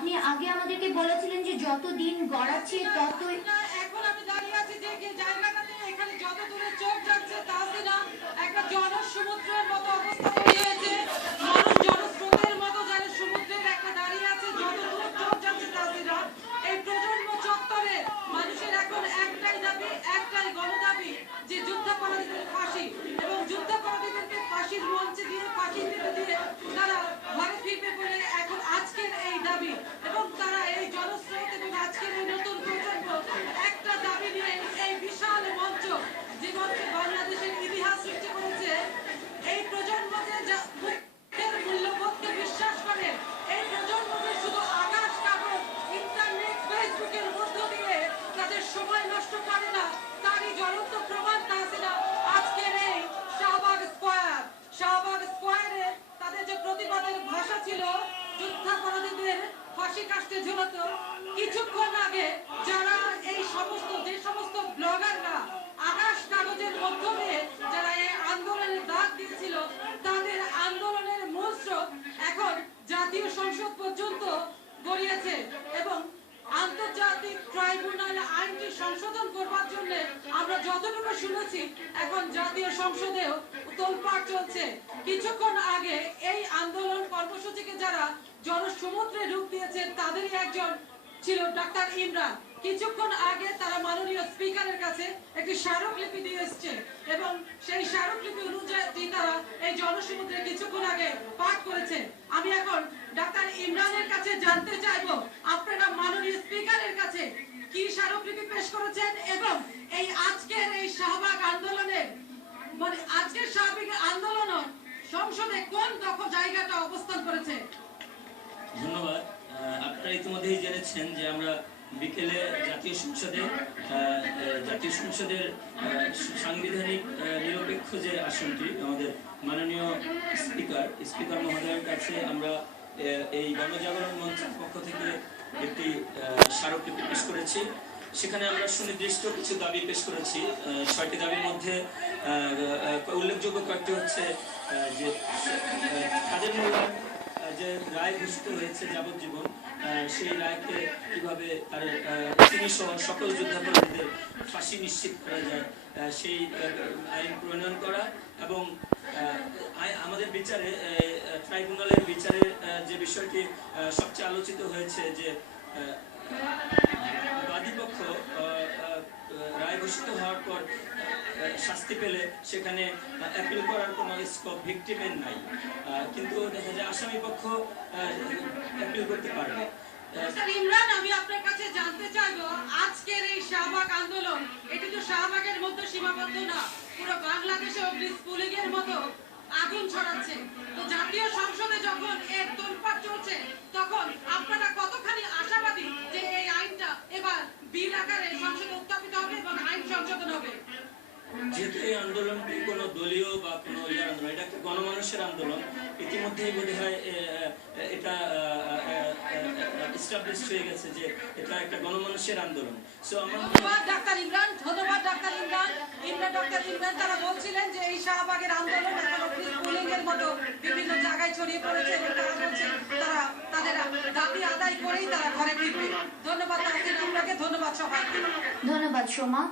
আপনি আগে আমাদেরকে বলেছিলেন যে যত দিন গড়াচ্ছে ততই এখন আমি দাঁড়িয়ে আছি যে জায়গাটাতে এখানে যত দূরে চোখ যাচ্ছে তাহসিনা একটা জনসমুদ্রের মতো অবস্থা তৈরি হয়েছে। মানুষ জনস্রোতের মতো যেন সমুদ্রের একটা দাঁড়িয়ে আছে, যত দূরে চোখ যাচ্ছে তাহসিনা। এই প্রজন্ম চত্বরে মানুষের এখন একটাই দাবি, একটাই গণদাবি যে যুদ্ধাপরাধীদের ফাঁসি, এবং যুদ্ধাপরাধীদেরকে ফাঁসির মঞ্চে দিয়ে ফাঁসি দিতে দিয়ে তারা ঘরে ফিরবে বলে এখন আজকের এই দাবি। এবং তারা এই জনস্রোত এবং আজকের এই নতুন প্রজন্ম একটা দাবি নিয়ে এই বিশাল মঞ্চ, যে মঞ্চে বাংলাদেশের ইতিহাস সৃষ্টি করেছে, এই প্রজন্ম যে মুক্তির মূল্যবোধকে বিশ্বাস করে, এই প্রজন্ম যে শুধু আকাশ কাগজ ইন্টারনেট ফেসবুকের মধ্য দিয়ে তাদের সময় নষ্ট করে না, তারই জ্বলন্ত প্রমাণ তাহসিনা আজকের এই শাহবাগ স্কয়ার। শাহবাগ স্কয়ারে তাদের যে প্রতিবাদের ভাষা ছিল যুদ্ধাপরাধীদের ফাঁসি কাস্টে ঝুলাতো। কিছুক্ষণ আগে যারা এই যে সমস্ত ব্লগাররা আকাশ কাগজের মাধ্যমে যারা এই আন্দোলনের ডাক দিয়েছিল, তাদের আন্দোলনের মূল স্রোত এখন জাতীয় সংসদ পর্যন্ত গড়িয়েছে। এবং আন্তর্জাতিক ট্রাইব্যুনাল আইনটি সংশোধন করবার জন্য আমরা যতটুকু শুনেছি এখন জাতীয় সংসদেও তোলপাড় চলছে। কিছুক্ষণ আগে এই আন্দোলন কর্মসূচিকে যারা জনসমুদ্রে রূপ দিয়েছে তাদেরই একজন ছিল ডাক্তার ইমরান। কিছুক্ষণ আগে তারা মাননীয় স্পিকারের কাছে একটি স্মারকলিপি দিয়ে এসছে, এবং সেই স্মারকলিপি অনুযায়ী তারা এই জনসমুদ্রে কিছুক্ষণ আগে পাঠ করেছে। আমি এখন ডাক্তার ইমরানের কাছে জানতে চাইবো আপনারা মাননীয় স্পিকারের কাছে কি স্মারকলিপি পেশ করেছেন, এবং এই আজকের এই শাহবাগ আন্দোলনের মানে আজকের শাহবাগ আন্দোলন সংসদে কোন জায়গাটা অবস্থান করেছে। ধন্যবাদ। আপনারা ইতিমধ্যেই জেনেছেন যে আমরা বিকেলে জাতীয় সংসদের সাংবিধানিক নিরপেক্ষ যে আসনটি আমাদের মাননীয় স্পিকার মহোদয়ের কাছে আমরা এই গণজাগরণ মঞ্চের পক্ষ থেকে একটি স্মারকলিপি পেশ করেছি। সেখানে আমরা সুনির্দিষ্ট কিছু দাবি পেশ করেছি। ৬টি দাবির মধ্যে উল্লেখযোগ্য কয়েকটি হচ্ছে যে কাদের মোল্লার যে রায় ঘোষিত হয়েছে যাবজ্জীবন, সেই রায়কে কিভাবে তার তিনি সহ সকল যুদ্ধাপরাধীদের ফাঁসি নিশ্চিত করা যায় সেই আইন প্রণয়ন করা, এবং আমাদের বিচারে ট্রাইব্যুনালের বিচারে যে বিষয়টি সবচেয়ে আলোচিত হয়েছে যে বাদীপক্ষ রায় ঘোষিত হওয়ার পর শাস্তি পেলে সেখানে অ্যাপিল করার কোনো স্কোপ ভিকটিমের নাই, কিন্তু দেখা যায় আসামি পক্ষ অ্যাপিল করতে পারবে। ইমরান, আমি আপনার কাছে জানতে চাইবো আজকের এই শাহবাগ আন্দোলন এটি তো শাহবাগের মধ্যে সীমাবদ্ধ না, পুরো বাংলাদেশে অগ্নি স্ফুলিঙ্গের মতো আগুন ছড়াচ্ছে। তো জাতীয় সংসদে যখন এর তোলপাড় চলছে তখন আপনারা কতখানি আশাবাদী যে এই আইনটা এবার বিল আকারে সংসদে উত্থাপিত হবে এবং আইন সংশোধন হবে? যেহেতু এই আন্দোলনটি কোনো দলীয় বা কোনো আন্দোলন, এটা একটা গণমানুষের আন্দোলন, ইতিমধ্যেই বোধ হয় এটা এস্টাবলিশ হয়ে গেছে যে এটা একটা গণমানুষের আন্দোলন। সো ধন্যবাদ ডাক্তার ইমরান, ধন্যবাদ ডাক্তার ইমরান। ডাক্তার ইমরান তারা বলছিলেন যে এই শাহবাগের আন্দোলন এখন পুলিংয়ের মতো বিভিন্ন জায়গায় ছড়িয়ে পড়েছে, এবং তারা বলছেন তারা তাদের দাবি আদায় করেই তারা ঘরে ফিরবে। ধন্যবাদ তাহসিন আপনাকে, ধন্যবাদ সবাইকে। ধন্যবাদ সোমা।